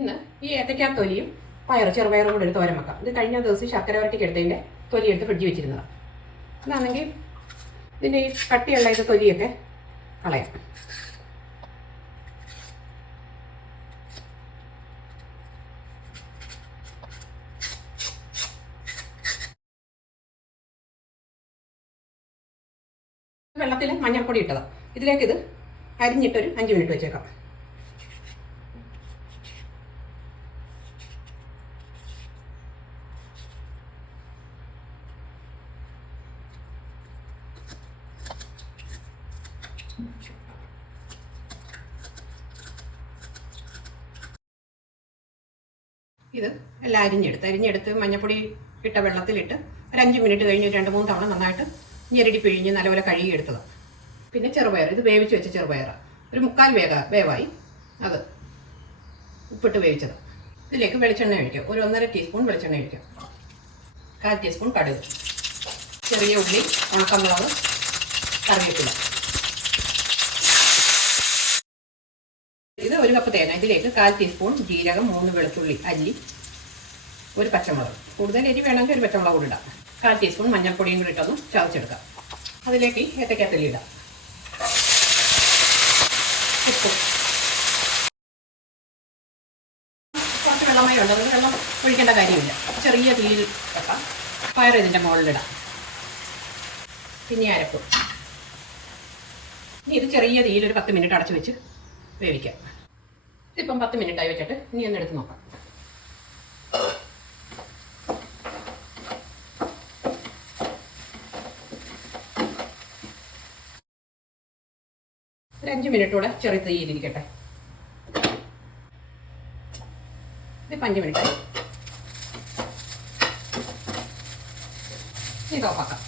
ഇന്ന് ഈ ഏത്തയ്ക്കാത്തൊലിയും ചെറുപയറും കൂടെ ഒരു തോരൻ വെക്കാം. ഇത് കഴിഞ്ഞ ദിവസം ശർക്കര വരട്ടിക്ക് എടുത്തതിൻ്റെ തൊലി എടുത്ത് ഫ്രിഡ്ജിൽ വെച്ചിരുന്നതാണ്. ഇതാണെങ്കിൽ ഇതിൻ്റെ ഈ കട്ടിയുള്ള ഇത് തൊലിയൊക്കെ കളയാം. വെള്ളത്തിൽ മഞ്ഞൾപ്പൊടി ഇട്ടതാണ്. ഇതിലേക്ക് ഇത് അരിഞ്ഞിട്ടൊരു 5 മിനിറ്റ് വെച്ചേക്കാം. ഇത് എല്ലാം അരിഞ്ഞെടുത്ത് മഞ്ഞൾപ്പൊടി ഇട്ട വെള്ളത്തിലിട്ട് ഒരു 5 മിനിറ്റ് കഴിഞ്ഞ് 2-3 തവണ നന്നായിട്ട് ഞെരടി പിഴിഞ്ഞ് നല്ലപോലെ കഴുകിയെടുത്തതാണ്. പിന്നെ ചെറുപയർ, ഇത് വേവിച്ച് വെച്ച ചെറുപയർ ഒരു 3/4 വേവായി, അത് ഉപ്പിട്ട് വേവിച്ചത്. ഇതിലേക്ക് വെളിച്ചെണ്ണ ഒഴിക്കുക. ഒരു 1.5 ടീസ്പൂൺ വെളിച്ചെണ്ണ ഒഴിക്കുക. 1/4 ടീസ്പൂൺ കടുക്, ചെറിയ ഉള്ളി, ഉണക്കമുളക്, കറിവേപ്പില. ഇത് 1 കപ്പ് തേങ്ങ. ഇതിലേക്ക് 1/4 ടീസ്പൂൺ ജീരകം, 3 വെളുത്തുള്ളി അല്ലി, ഒരു പച്ചമുളക്. കൂടുതൽ എരി വേണമെങ്കിൽ ഒരു പച്ചമുളക് കൂടി ഇടാം. 1/4 ടീസ്പൂൺ മഞ്ഞൾപ്പൊടിയും കൂടി ഇട്ടൊന്ന് ചതച്ചെടുക്കാം. അതിലേക്ക് ഏത്തയ്ക്കാത്തൊലി ഇടാം. ഉപ്പ്, കുറച്ച് വെള്ളമായി ഉണ്ട്, അതുകൊണ്ട് വെള്ളം ഒഴിക്കേണ്ട കാര്യമില്ല. ചെറിയ തീയിൽ വെക്കാം. പയർ ഇതിൻ്റെ മുകളിലിടാം. പിന്നെ അരപ്പ്. ഇനി ഇത് ചെറിയ തീയിൽ ഒരു 10 മിനിറ്റ് അടച്ചു വെച്ച് വേവിക്കാം. ഇതിപ്പം 10 മിനിറ്റായി വെച്ചിട്ട് ഇനി ഒന്ന് എടുത്ത് നോക്കാം. ഒരു 5 മിനിറ്റൂടെ ചെറിയ തീയിലിരിക്കട്ടെ. ഇതിപ്പോൾ 5 മിനിറ്റായി. ഇത് ഓഫാക്കാം.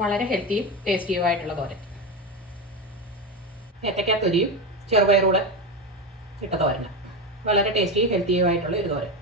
വളരെ ഹെൽത്തിയും ടേസ്റ്റിയുമായിട്ടുള്ള തോരൻ. ഏത്തയ്ക്കാത്തൊലിയും ചെറുപയറൂടെ ഇട്ട തോരൻ. വളരെ ടേസ്റ്റിയും ഹെൽത്തിയുമായിട്ടുള്ള ഒരു തോരൻ.